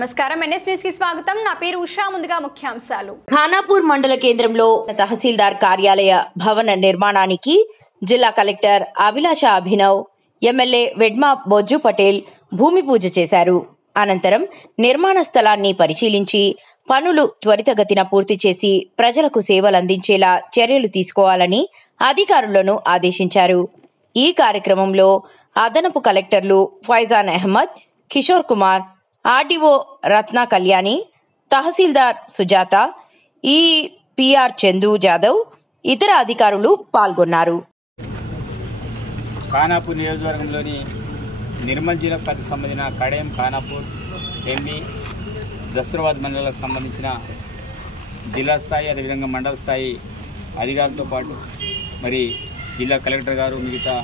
నమస్కారం NS news కి స్వాగతం నా పేరు ఉషా ముందుగా ముఖ్యాంశాలు ఖానాపూర్ మండల కేంద్రంలో తహసీల్దార్ కార్యాలయ భవన నిర్మాణానికి జిల్లా కలెక్టర్ అభిలాష అభినవ్ ఎమ్మెల్యే వెడ్మా బొజ్జు పటేల్ భూమి పూజ చేశారు. అనంతరం నిర్మాణ స్థలాన్ని పరిశీలించి పనులు త్వరితగతిన పూర్తి చేసి ప్రజలకు సేవలందించేలా చర్యలు తీసుకోవాలని అధికారులను ఆదేశించారు. ఈ కార్యక్రమంలో అదనపు కలెక్టర్లు ఫైజాన్ అహ్మద్, కిషోర్ కుమార్, ఆర్డీఓ రత్న కళ్యాణి, తహసీల్దార్ సుజాత, ఈపీఆర్ చందు జాదవ్, ఇతర అధికారులు పాల్గొన్నారు. ఖానాపూర్ నియోజకవర్గంలోని నిర్మల్ జిల్లాకు పరిధికి సంబంధించిన కడెం, ఖానాపూర్, ఎంబీ, దస్తరాబాద్ మండలాలకు సంబంధించిన జిల్లా స్థాయి అదేవిధంగా మండల స్థాయి అధికారులతో పాటు మరి జిల్లా కలెక్టర్ గారు, మిగతా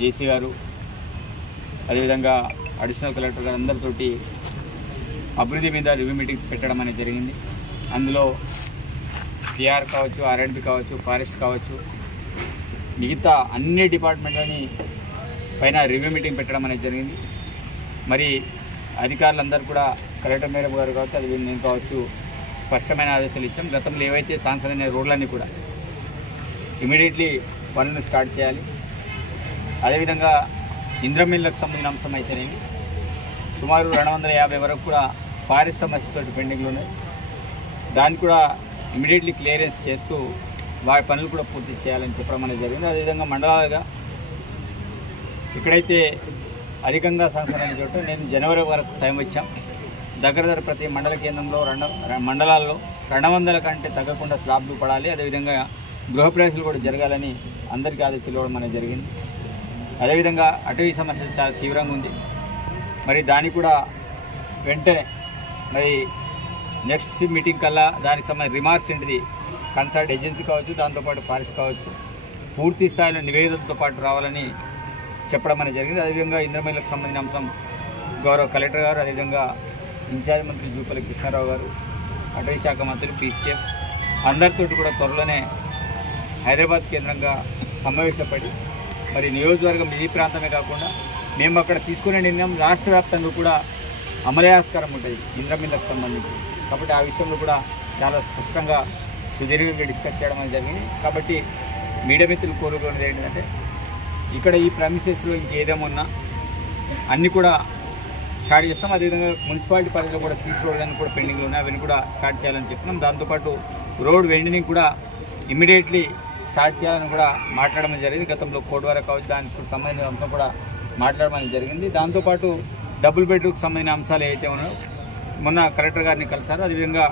జేసీ గారు, అదేవిధంగా అడిషనల్ కలెక్టర్ గారు అందరితోటి అభివృద్ధి మీద రివ్యూ మీటింగ్ పెట్టడం అనేది జరిగింది. అందులో పిఆర్ కావచ్చు, ఆర్ఎండ్బి కావచ్చు, ఫారెస్ట్ కావచ్చు, మిగతా అన్ని డిపార్ట్మెంట్లని పైన రివ్యూ మీటింగ్ పెట్టడం అనేది జరిగింది. మరి అధికారులందరూ కూడా కలెక్టర్ మేడం గారు కావచ్చు, అది నేను కావచ్చు స్పష్టమైన ఆదేశాలు ఇచ్చాం. గతంలో ఏవైతే సాంక్షన్ రోడ్లన్నీ కూడా ఇమీడియట్లీ పనులను స్టార్ట్ చేయాలి. అదేవిధంగా ఇంద్రమిల్లకు సంబంధించిన అంశం అయితేనేమి సుమారు 250 వరకు కూడా ఫారెస్ట్ సమస్యతో పెండింగ్లు ఉన్నాయి. దాన్ని కూడా ఇమీడియట్లీ క్లియరెన్స్ చేస్తూ వారి పనులు కూడా పూర్తి చేయాలని చెప్పడం అనేది జరిగింది. అదేవిధంగా మండలాలుగా ఇక్కడైతే అధికంగా శాంక్షన్ అయిన చోట నేను జనవరి వరకు టైం వచ్చాం. దగ్గర ప్రతి మండల కేంద్రంలో మండలాల్లో 200 కంటే తగ్గకుండా స్లాబ్లు పడాలి. అదేవిధంగా గృహప్రవేశాలు కూడా జరగాలని అందరికీ ఆదేశాలు ఇవ్వడం అనేది జరిగింది. అదేవిధంగా అటవీ సమస్య చాలా తీవ్రంగా ఉంది. మరి దాన్ని కూడా వెంటనే మరి నెక్స్ట్ మీటింగ్ కల్లా దానికి సంబంధించి రిమార్క్స్ ఏంటిది కన్సల్ట్ ఏజెన్సీ కావచ్చు, దాంతోపాటు ఫారెస్ట్ కావచ్చు, పూర్తి స్థాయిలో నివేదికలతో పాటు రావాలని చెప్పడం అనేది జరిగింది. అదేవిధంగా ఇంద్రమిల్లకు సంబంధించిన అంశం గౌరవ కలెక్టర్ గారు, అదేవిధంగా ఇన్ఛార్జ్ మంత్రి జూపల్లి కృష్ణారావు గారు, అటవీ శాఖ మంత్రి పీసీఎఫ్ అందరితో కూడా త్వరలోనే హైదరాబాద్ కేంద్రంగా సమావేశపడి మరి నియోజకవర్గం ఈ ప్రాంతమే కాకుండా మేము అక్కడ తీసుకునే నిర్ణయం రాష్ట్ర వ్యాప్తంగా కూడా అమలయాస్కారం ఉంటుంది ఇంద్రమిల్లకు సంబంధించి. కాబట్టి ఆ విషయంలో కూడా చాలా స్పష్టంగా సుదీర్ఘంగా డిస్కస్ చేయడం అనేది జరిగింది. కాబట్టి మీడియా మిత్రులు కోరుకునేది ఏంటంటే ఇక్కడ ఈ ప్రెమిసెస్లో ఇంకేదేమన్నా అన్నీ కూడా స్టార్ట్ చేస్తాం. అదేవిధంగా మున్సిపాలిటీ పరిధిలో కూడా సీసీ రోడ్లన్నీ కూడా పెండింగ్లో ఉన్నాయి, అవన్నీ కూడా స్టార్ట్ చేయాలని చెప్పినాం. దాంతోపాటు రోడ్ వెండింగ్ కూడా ఇమ్మీడియట్లీ స్టార్ట్ చేయాలని కూడా మాట్లాడడం జరిగింది. గతంలో కోడ్వారా కావచ్చు, దానికి సంబంధించిన అంశం కూడా మాట్లాడడం జరిగింది. దాంతోపాటు డబుల్ బెడ్రూమ్కి సంబంధించిన అంశాలు ఏవైతే ఉన్నాయో మొన్న కలెక్టర్ గారిని కలిసారు. అదేవిధంగా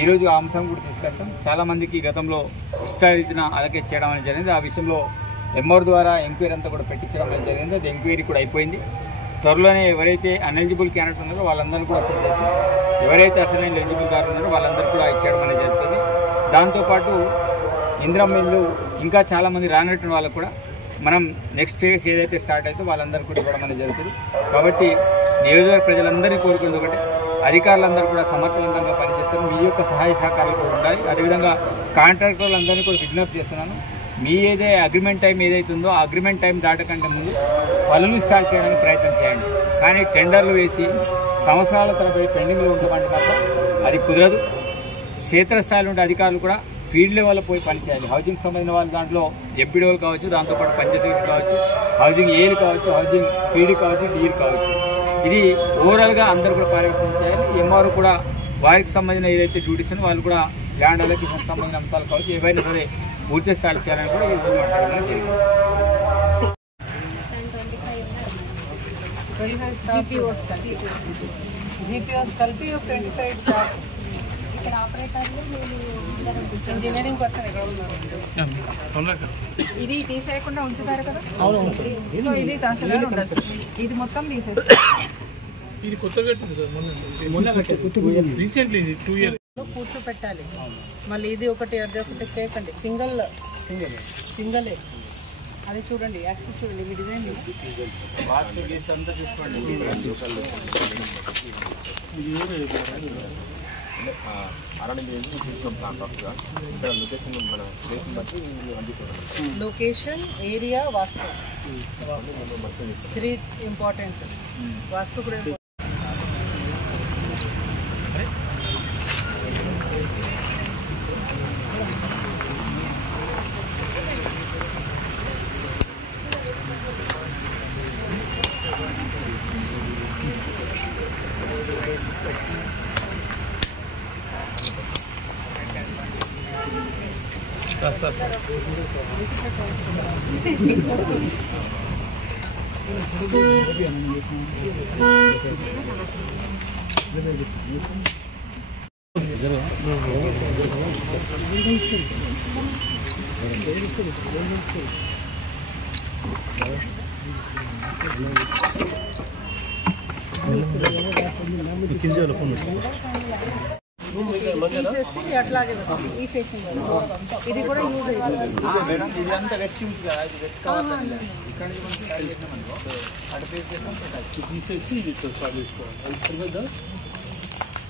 ఈరోజు ఆ అంశం కూడా తీసుకొచ్చాం. చాలామందికి గతంలో ఇష్టారీతిన అలకేట్ చేయడం అనేది జరిగింది. ఆ విషయంలో ఎంఆర్ ద్వారా ఎంక్వైరీ అంతా కూడా పెట్టించడం అనేది జరిగింది. అది ఎంక్వైరీ కూడా అయిపోయింది. త్వరలోనే ఎవరైతే అన్ఎలిజిబుల్ క్యాండిడేట్ ఉన్నారో వాళ్ళందరూ కూడా తీసేసి ఎవరైతే అసలైన ఎలిజిబుల్ గారు ఉన్నారో వాళ్ళందరూ కూడా ఇచ్చేయడం అనేది జరుగుతుంది. దాంతోపాటు ఇంద్రమిల్లు ఇంకా చాలామంది రానట్టు వాళ్ళకు కూడా మనం నెక్స్ట్ ఫేజ్ ఏదైతే స్టార్ట్ అయితే వాళ్ళందరూ కూడా ఇవ్వడం అనేది జరుగుతుంది. కాబట్టి నియోజకవర్గ ప్రజలందరినీ కోరుకునేది ఒకటి, అధికారులందరూ కూడా సమర్థవంతంగా పనిచేస్తారు. మీ యొక్క సహాయ సహకారాలు కూడా ఉండాలి. అదేవిధంగా కాంట్రాక్టర్లందరినీ కూడా విజ్ఞప్తి చేస్తున్నాను, మీ అగ్రిమెంట్ టైం ఏదైతే ఉందో ఆ అగ్రిమెంట్ టైం దాటకంటే ముందు పనులు స్టార్ట్ చేయడానికి ప్రయత్నం చేయండి. కానీ టెండర్లు వేసి సంవత్సరాల తరబడి పెండింగ్లో ఉండమంటే మాత్రం అది కుదరదు. క్షేత్రస్థాయిలో ఉండే అధికారులు కూడా ఫీల్డ్ లెవెల్లో పోయి పనిచేయాలి. హౌసింగ్ సంబంధించిన వాళ్ళు దాంట్లో ఎంపీడీఓలు కావచ్చు, దాంతోపాటు పంచాయతీ కావచ్చు, హౌసింగ్ ఏలు కావచ్చు, హౌసింగ్ ఫీడ్ కావచ్చు, డీలు కావచ్చు. ఇది ఓవరాల్గా అందరూ కూడా పర్యవేక్షణ చేయాలి. ఎంఆర్ కూడా వారికి సంబంధించిన ఏదైతే డ్యూటీస్ ఉన్నాయో వాళ్ళు కూడా ల్యాండ్ అలొకేషన్ సంబంధించిన అంశాలు కావచ్చు, ఏవైనా సరే పూర్తి స్థాయి చేయాలని కూడా ఈ రోజు మాట్లాడడం జరిగింది. GPOs కలిపి 25 స్టాఫ్ ఇక్కడ ఆపరేటర్లు ఇంజనీరింగ్ పర్సన్ ఎక్కడ ఉన్నారు. ఇది తీసేయకుండా ఉంచుతారు కదా, సో ఇది తహసీల్దార్ ఉండొచ్చు. ఇది మొత్తం తీసేస్తారు. ఇది కొత్త కట్టింది సార్, మొన్న రీసెంట్లీ 2 ఇయర్స్ కూర్చోపెట్టాలి. మళ్ళీ ఇది ఒకటి అది ఒకటి చేయకండి, సింగల్ అది చూడండి, యాక్సెస్ చూడండి. మీ డిజైన్ లొకేషన్, ఏరియా, వాస్తు 3 ఇంపార్టెంట్. వాస్తు కూడా అట్లాగే వస్తుంది ఈ ఫేసింగ్ ఇది కూడా యూజ్ అవుతుంది మేడం ఇదంతా రెస్ట్ కదా, ఇది రెస్ట్ కావాలి. ఇక్కడ తీసేసి ఇది స్టార్ట్ చేసుకోవాలి.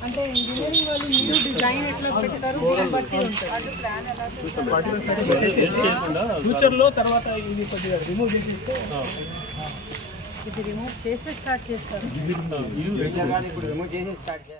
అంటే ఇంజనీరింగ్ వాళ్ళు మీరు డిజైన్ ఎట్లా పెడతారు దీన్ని బట్టి ఉంటుంది. ఫ్యూచర్ లో తర్వాత ఇది కొద్దిగా రిమూవ్ చేసిస్తే ఇది రిమూవ్ చేసే స్టార్ట్ చేస్తారు. ఇప్పుడు రిమూవ్ చేసి స్టార్ట్ చేయాలి.